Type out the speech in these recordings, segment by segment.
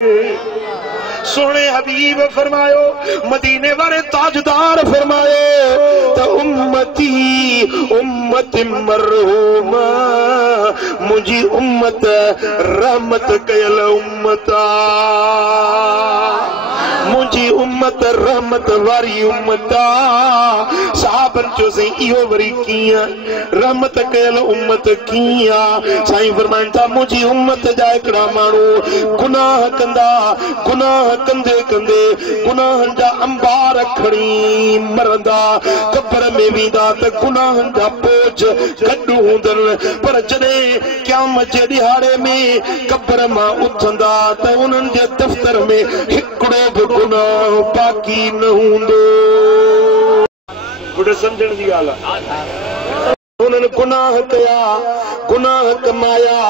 सोने हबीब फरमायो मदीने वाले ताजदार फरमायो तो उम्मती उम्मत मरहूमा मुझी उम्मत रहमत कयल उम्मता मुझी उम्मत रहमत वारी उम्मता साहबन जो से इहो वरी किया रहमत कयल उम्मत किया साईं फरमाइन था मुझी उम्मत जा एकड़ा माण्हू गुनाह कंदा गुनाह कंदे कंदे गुनाहन जा अंबार खणी मरंदा कब्र में वेंदा त गुनाहन जा बोझ गॾु हूंदन पर जॾहिं क़यामत जे ॾिहाड़े में कब्र मां उथंदा त उन्हनि जे दफ़्तर में हिकिड़ो बि गुनाह बाक़ी न हूंदो। बुढ़े समझण जी ॻाल्हि आहे। उन्हनि गुनाह कया गुनाह कमाया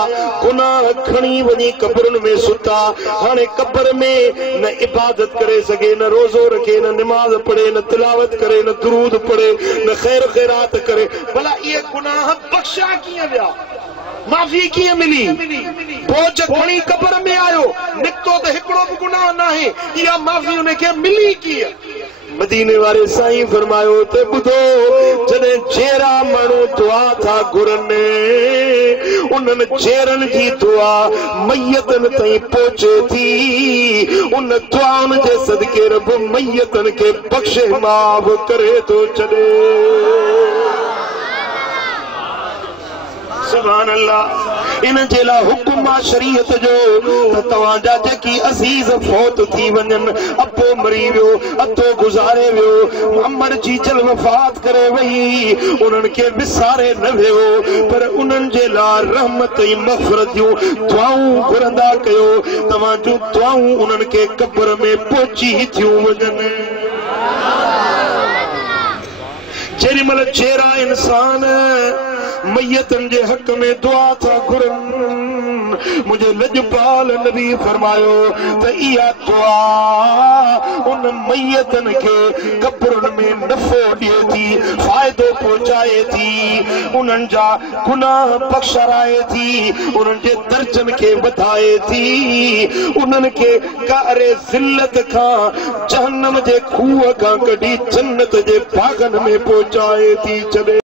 गुनाह खणी वञी कब्रुनि में सुता हाणे कब्र में न इबादत करे सघे न रोज़ो रखे न निमाज़ पढ़े न तिलावत करे न दुरूद पढ़े न ख़ैर ख़ैरात करे भला इहे गुनाह बख़्शा कीअं विया माफ़ी कीअं मिली बोझ खणी कब्र में आयो निकितो त हिकिड़ो बि गुनाह नाहे इहा माफ़ी उनखे मिली कीअं मदीने वाले साईं फरमायो ते ॿुधो जॾहिं चेहरा माण्हू दुआ था घुरनि उन्हनि चेहरनि जी दुआ मैयतनि ताईं पहुचे थी उन दुआउनि जे सदके रब मैयतनि खे बख़्शे माफ़ करे थो छॾे। सुभान अल्लाह इन जे लाइ हुकुम आहे शरीयत जो त तव्हांजा जेकी अज़ीज़ फौत थी वञनि अबो मरी वियो अतो गुज़ारे वियो मुहम्मद जी जल वफ़ात करे वई उन्हनि खे विसारे न वियो पर उन्हनि जे लाइ रहमत ऐं मग़फ़िरत जूं दुआऊं घुरंदा कयो तव्हांजूं दुआऊं उन्हनि खे कब्र में पहुची थियूं वञनि। जेॾीमहिल चेहरा इंसान मैयतन जे हक़ में दुआ था घुरनि मुझे लजपाल नबी फरमायो त इहा दुआ उन मैयतन के कब्रुनि में नफ़ो ॾिए थी फ़ाइदो पहुचाए थी उन्हनि जा गुनाह बख़्शाए थी उन्हनि जे दर्जन खे वधाए थी उन्हनि खे कारे ज़िल्लत खां जहन्नम जे खूह खां कढी जन्नत जे बागन में पहुचाए थी छॾे।